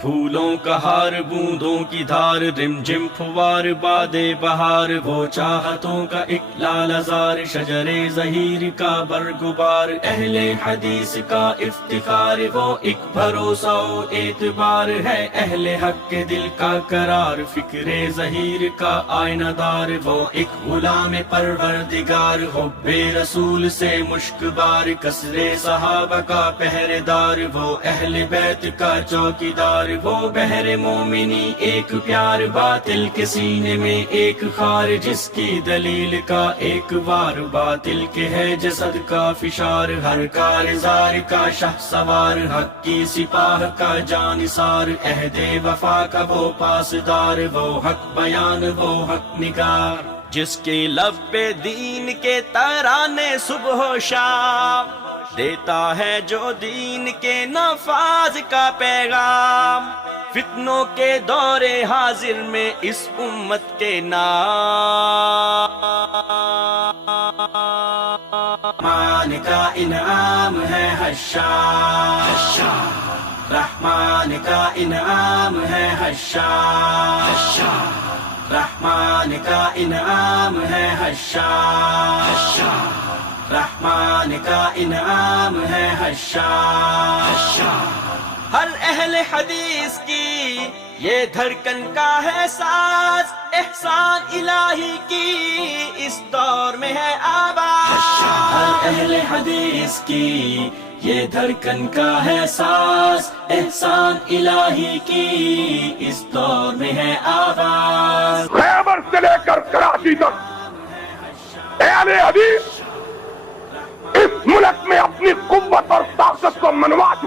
پھولوں کا ہار بوندوں کی دھار رم جم پھوار باد بہار وہ چاہتوں کا ایک لال زار شجر ظہیر کا برگبار اہل حدیث کا افتخار وہ ایک بھروسہ و اعتبار ہے اہل حق کے دل کا قرار فکر ظہیر کا آئینہ دار وہ ایک غلام پروردگار حب رسول سے مشک بار کثر صحابہ کا پہرے دار وہ اہل بیت کا چوکیدار وہ بحر مومنی ایک پیار باطل کے سینے میں ایک خار جس کی دلیل کا ایک وار باطل کے ہے جسد کا فشار ہر کارزار کا شاہ سوار حق کی سپاہ کا جانثار عہد وفا کا وہ پاسدار وہ حق بیان وہ حق نگار جس کے لب پہ دین کے ترانے صبح و شام دیتا ہے جو دین کے نفاذ کا پیغام فتنوں کے دور حاضر میں اس امت کے نام رحمان کا انعام ہے حشار رحمان کا انعام ہے حشار رحمان کا انعام ہے حشار رحمان کا انعام ہے حشار ہر اہل حدیث کی یہ دھڑکن کا ہے ساز احسان الہی کی اس دور میں ہے آواز ہر اہل حدیث کی یہ دھڑکن کا ہے ساز احسان الہی کی اس دور میں ہے آواز خیبر سے لے کر کراچی تک اہل حدیث اس ملک میں اپنی قوت اور طاقت کو منوا چکے